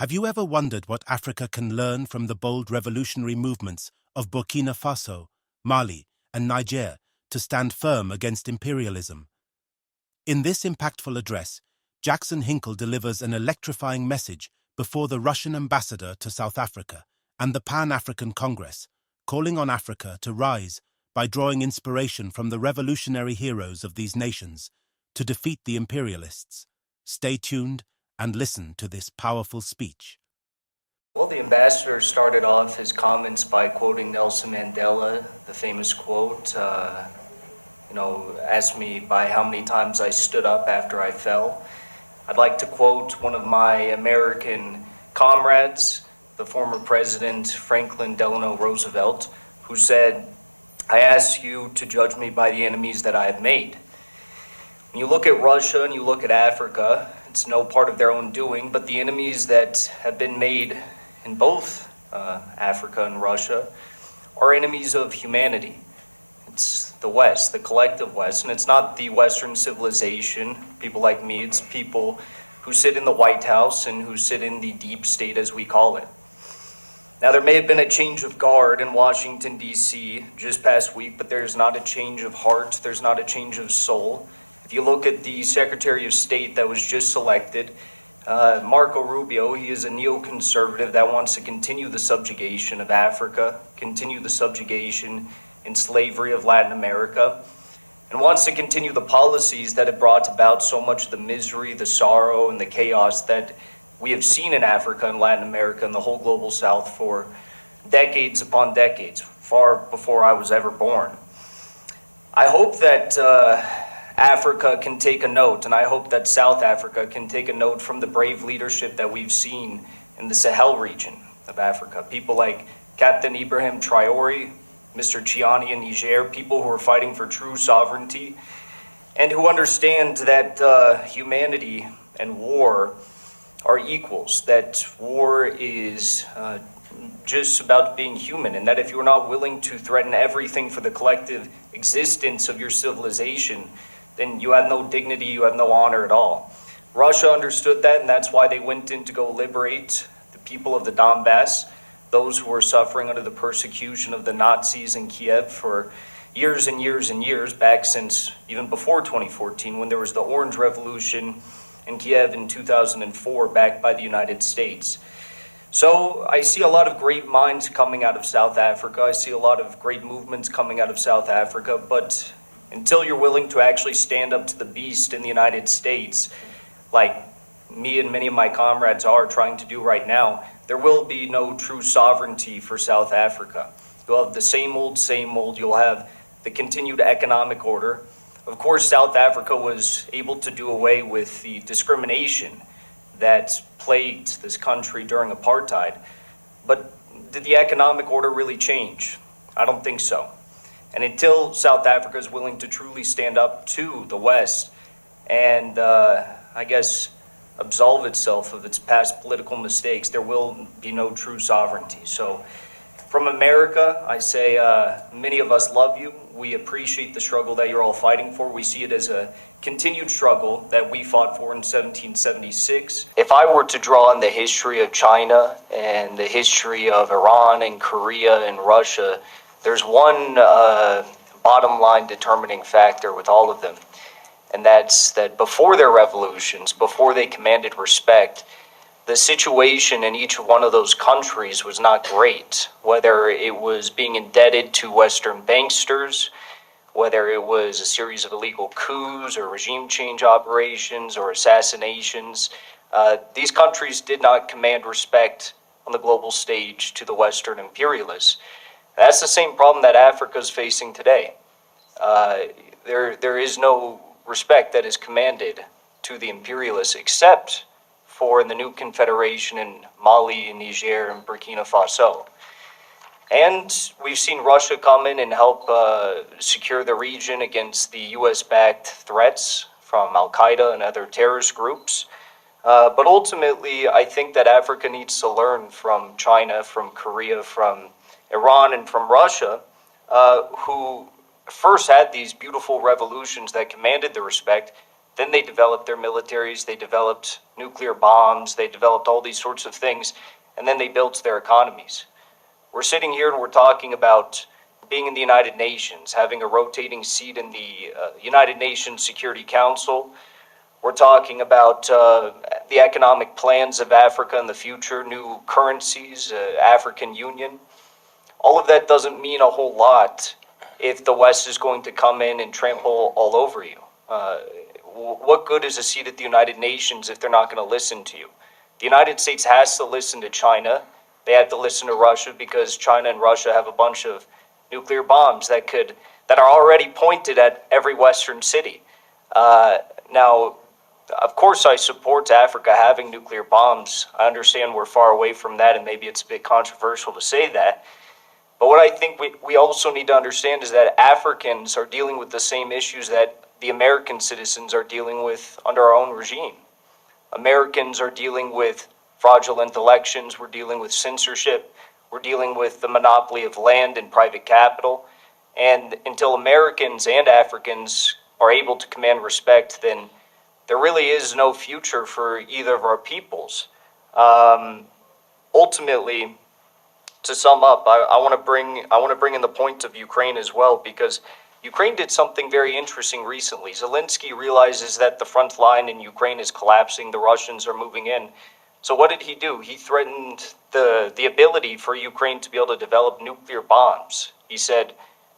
Have you ever wondered what Africa can learn from the bold revolutionary movements of Burkina Faso, Mali, and Niger to stand firm against imperialism? In this impactful address, Jackson Hinkle delivers an electrifying message before the Russian ambassador to South Africa and the Pan-African Congress, calling on Africa to rise by drawing inspiration from the revolutionary heroes of these nations to defeat the imperialists. Stay tuned and listen to this powerful speech. Well, the ambassador started off his comments by quoting Nelson Mandela, the famous quote, asked me by how many times I stood up after I fell. I'd like to quote one of my American comrades, the former President Franklin Delano Roosevelt, who said, "I ask you to judge me by the enemies that I have made." When you look at Russia and you look at Africa, it's no part of their own doing, but the enemies that have been made in both Africa and Russia are enemies of humanity. It's the West, the collective West, and it's not the Western civilization, people like me, it's people who sit in the White House and who sit in the deep state, as we call it. Now, there may have been a change of guard in Washington, D.C. just past week, but there's not a change of heart, there's not a change of soul. If you look at the Secretary of State that was just selected, Marco Rubio, he is a neoconservative that wants to continue the subjugation of Africa, continue the subjugation and slavery of Latin America, and wants to continue the policies that have brought about so much of the misery, the sorrow, and the chaos that we have seen in Africa and Latin America and the whole global South for decades upon decades, far before I was ever born. I hope that Africa can take a note, and I hope that South Africa can take a note from the brave leadership that we've seen in the Sahel region of Africa. People like Captain Ibrahim Traoré, Mr. Chiani in Niger, people who are fighting for true sovereignty and who understand that humanity and war are equals, that war is just about being human, and that if you're not willing to threaten everything for the collective existence of your civilization, then you have no dignity, you have no honor at all. Russia understood that, and that's why they went in to go liberate the people of the Donbass, those who were suffering under the persecution of the Nazis in Kiev for years and years and years, back since even before 2014, when there was the Orange Revolution in Kiev in 2004, backed by the United States. So I see a lot of great minds coming out of South Africa. I see a lot of great movements coming out of South Africa, but until you're willing to actually stand up to the beast in the United States, like me and many of my comrades are trying to do right now, there will be no true sovereignty for South Africa. You'll have the same old, you'll have the continued economic order. Of course, South Africa was able to do away with the discrimination that plagued this country during apartheid. But did the economic order really change? I don't think so. And until South Africa is willing to truly stand up to the West and, absolve itself of its past political mistakes, there will be no true sovereignty. So from America, I say many of us love you. We appreciate the struggle that you're all fighting for. We see it as a continued struggle that we fought for in 1776. If I were to draw on the history of China and the history of Iran and Korea and Russia, there's one bottom line determining factor with all of them. And that's that before their revolutions, before they commanded respect, the situation in each one of those countries was not great. Whether it was being indebted to Western banksters, whether it was a series of illegal coups or regime change operations or assassinations, these countries did not command respect on the global stage to the Western imperialists. That's the same problem that Africa is facing today. There is no respect that is commanded to the imperialists except for in the new confederation in Mali, Niger, and Burkina Faso. And we've seen Russia come in and help secure the region against the US-backed threats from Al-Qaeda and other terrorist groups. But ultimately, I think that Africa needs to learn from China, from Korea, from Iran, and from Russia, who first had these beautiful revolutions that commanded the respect, Then they developed their militaries, they developed nuclear bombs, they developed all these sorts of things, and then they built their economies. We're sitting here and we're talking about being in the United Nations, having a rotating seat in the United Nations Security Council. We're talking about the economic plans of Africa in the future, new currencies, African Union. All of that doesn't mean a whole lot if the West is going to come in and trample all over you. What good is a seat at the United Nations if they're not going to listen to you? The United States has to listen to China. They have to listen to Russia because China and Russia have a bunch of nuclear bombs that are already pointed at every Western city. Now, of course, I support Africa having nuclear bombs. I understand we're far away from that, and maybe it's a bit controversial to say that. But what I think we also need to understand is that Africans are dealing with the same issues that the American citizens are dealing with under our own regime. Americans are dealing with fraudulent elections, we're dealing with censorship, we're dealing with the monopoly of land and private capital. And until Americans and Africans are able to command respect, then there really is no future for either of our peoples. Ultimately, to sum up, I want to bring in the point of Ukraine as well, because Ukraine did something very interesting recently. Zelensky realizes that the front line in Ukraine is collapsing, the Russians are moving in. So what did he do? He threatened the ability for Ukraine to be able to develop nuclear bombs. He said,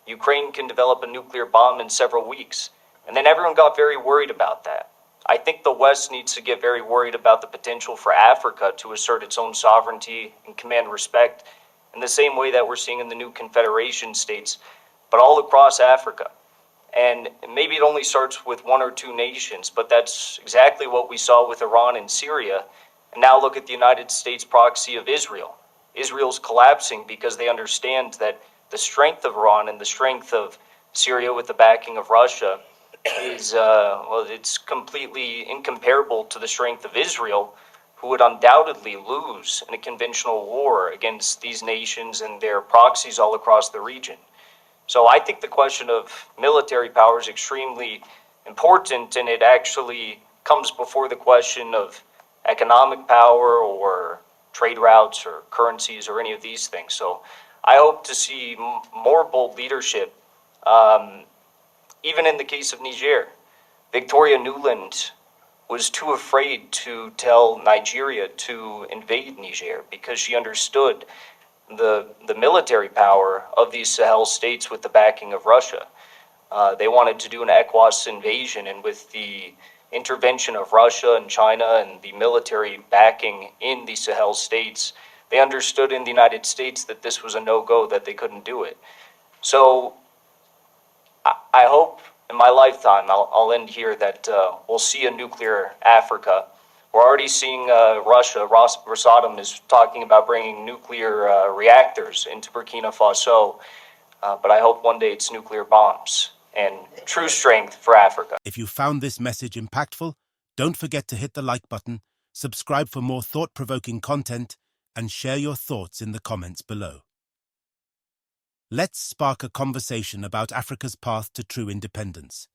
Ukraine can develop a nuclear bomb in several weeks. And then everyone got very worried about that. I think the West needs to get very worried about the potential for Africa to assert its own sovereignty and command respect in the same way that we're seeing in the new Confederation states, but all across Africa. And maybe it only starts with one or two nations, but that's exactly what we saw with Iran and Syria. And now look at the United States proxy of Israel. Israel's collapsing because they understand that the strength of Iran and the strength of Syria with the backing of Russia is, it's completely incomparable to the strength of Israel, who would undoubtedly lose in a conventional war against these nations and their proxies all across the region. So I think the question of military power is extremely important, and it actually comes before the question of economic power or trade routes or currencies or any of these things. So I hope to see more bold leadership, even in the case of Niger. Victoria Nuland was too afraid to tell Nigeria to invade Niger because she understood the military power of these Sahel states with the backing of Russia. They wanted to do an ECOWAS invasion, and with the intervention of Russia and China and the military backing in the Sahel states, they understood in the United States that this was a no-go, that they couldn't do it. So I hope in my lifetime, I'll end here, that we'll see a nuclear Africa. We're already seeing Russia. Rosatom is talking about bringing nuclear reactors into Burkina Faso, but I hope one day it's nuclear bombs and true strength for Africa. If you found this message impactful, don't forget to hit the like button, subscribe for more thought-provoking content, and share your thoughts in the comments below. Let's spark a conversation about Africa's path to true independence.